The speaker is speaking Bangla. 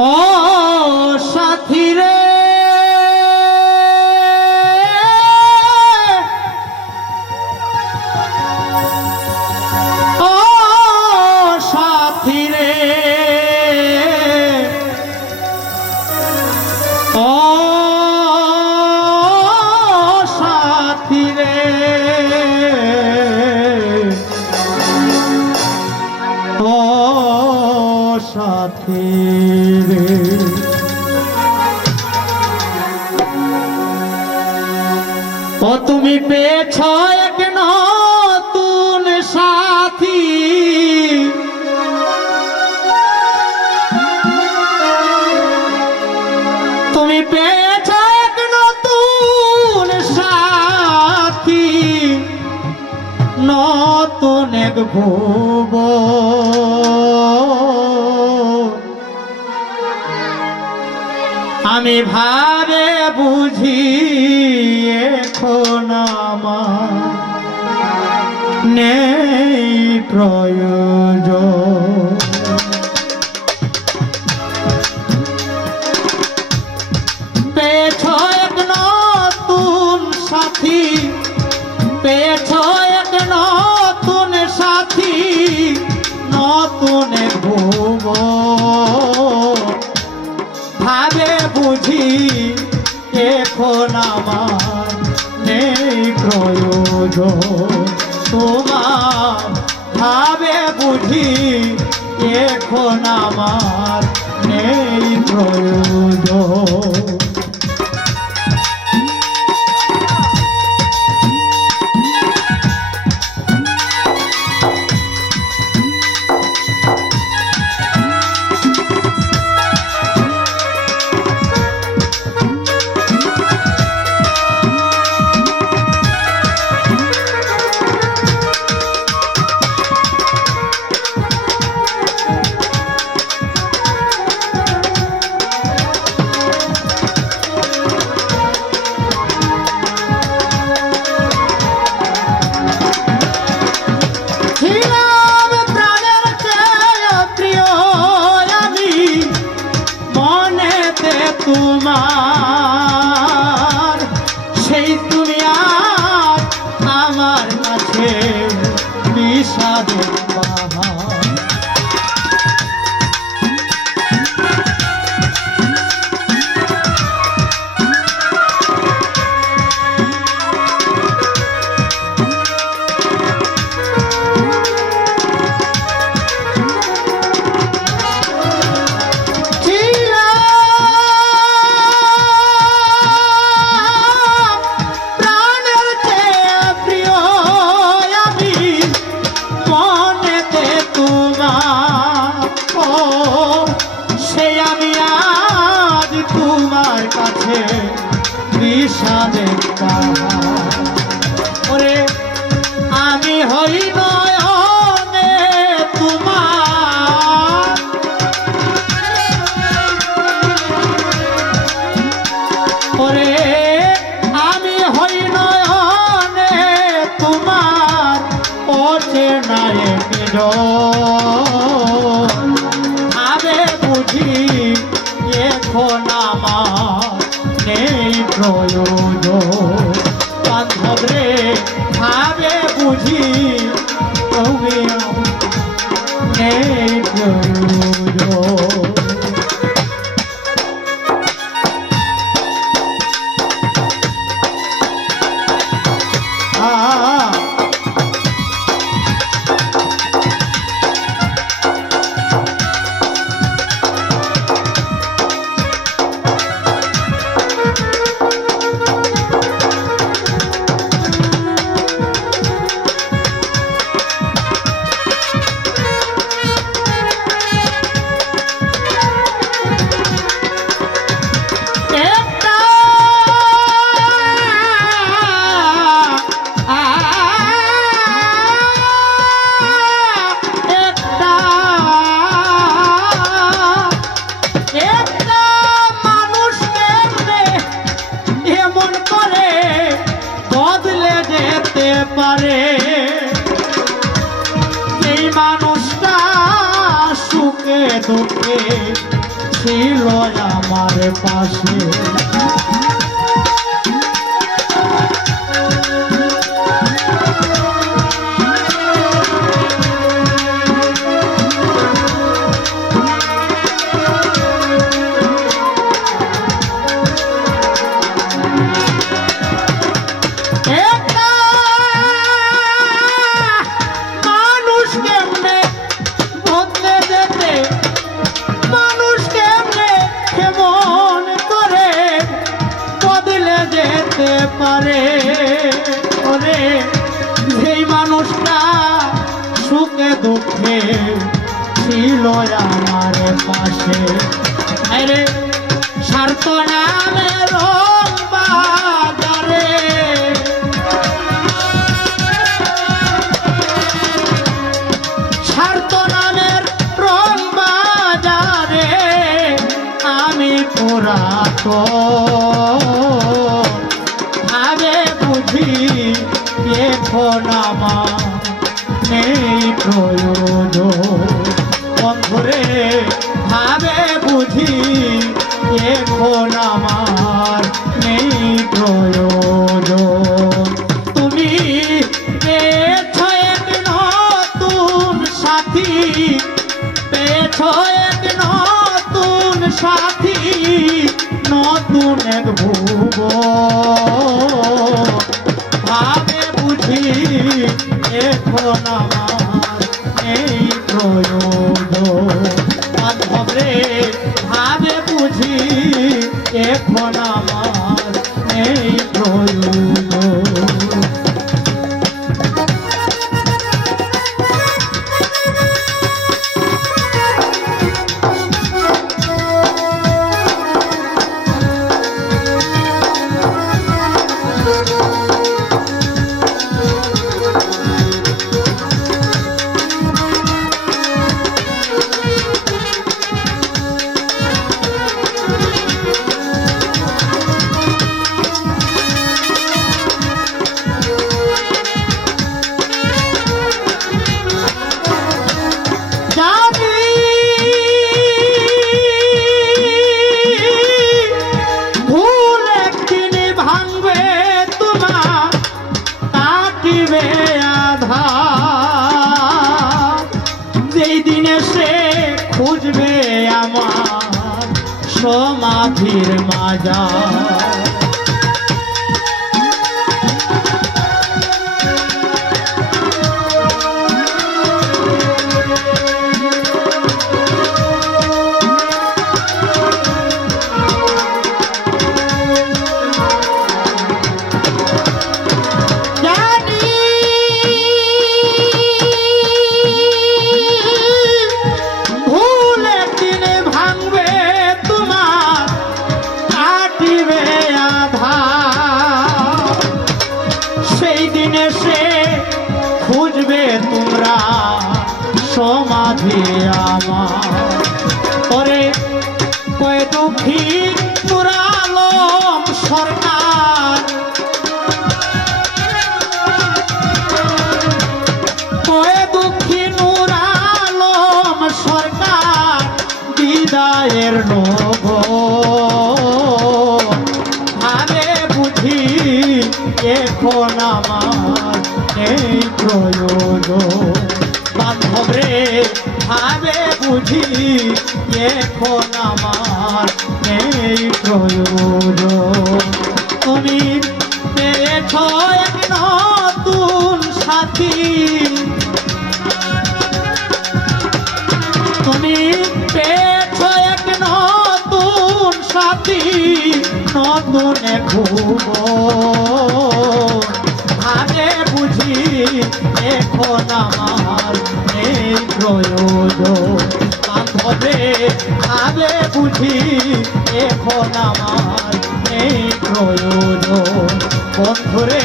ও সাথী রে ও সাথী রে ও সাথী রে ও সাথী রে ও তুমি পেয়েছ এক নতুন সাথী তুমি পেয়েছ এক নতুন সাথী নতুন এক ভুবন আমি ভাবে বুঝি এখন আমার নেই প্রয়োজন পেয়েছ এক নতুন সাথী পেয়েছ এক নতুন সাথী নতুন এক ভুবন ভাবে বুঝি এখন আমার নেই প্রয়োজন তোমার ভাবে বুঝি এখন আমার নেই প্রয়োজন তোমার সেই তুমি আজ আমার কাছে বিষাদের পাহাড় বিষাদের ওরে আমি হই নয়নে তোমার ওরে আমি হই নয়নে তোমার অচেনা এক ভাবে বুঝি এখন আমার নেই প্রয়োজন বান্ধব রে ভাবে বুঝি তুমি নেই প্রয়োজন পারে এই মানুষটা সুখে দুঃখে ছিল আমার পাশে। পারে ওরে যেই মানুষটা সুখে দুঃখে ছিল আমার পাশে। আরে স্বার্থ নামে রং বাজারে স্বার্থ নামের রং বাজারে আমি পুরাতন বুঝি এখন আমার নেই প্রয়োজন। বন্ধুরে ভাবে বুঝি এখন আমার নেই প্রয়োজন। তুমি পেয়েছ এক নতুন সাথী, পেয়েছ এক নতুন সাথী, নতুন এক ভুবন। ভাবে বুঝি এখন আমার এই প্রয়োজন। বান্ধব রে ভাবে বুঝি এখন আমার এই প্রয়োজন। খুঁজবে আমার সমাধির মাজার। খুঁজবে তোমরা সমাধি আমার। পরে কয় দুঃখী নূর আলম সরকার, কয় দুঃখী নূর আলম সরকার বিদায়ের নগর। ভাবে বুঝি এখন আমার এই প্রয়োজন। বান্ধব রে ভাবে বুঝি এখন আমার এই প্রয়োজন। তুমি পেয়েছ এক নতুন সাথী, তুমি পেয়েছ এক নতুন সাথী, নতুন এক ভুবন। ভাবে বুঝি এখন আমার এই প্রয়োজন। বান্ধবে ভাবে বুঝি এখন আমার এই প্রয়োজন। বন্ধুরে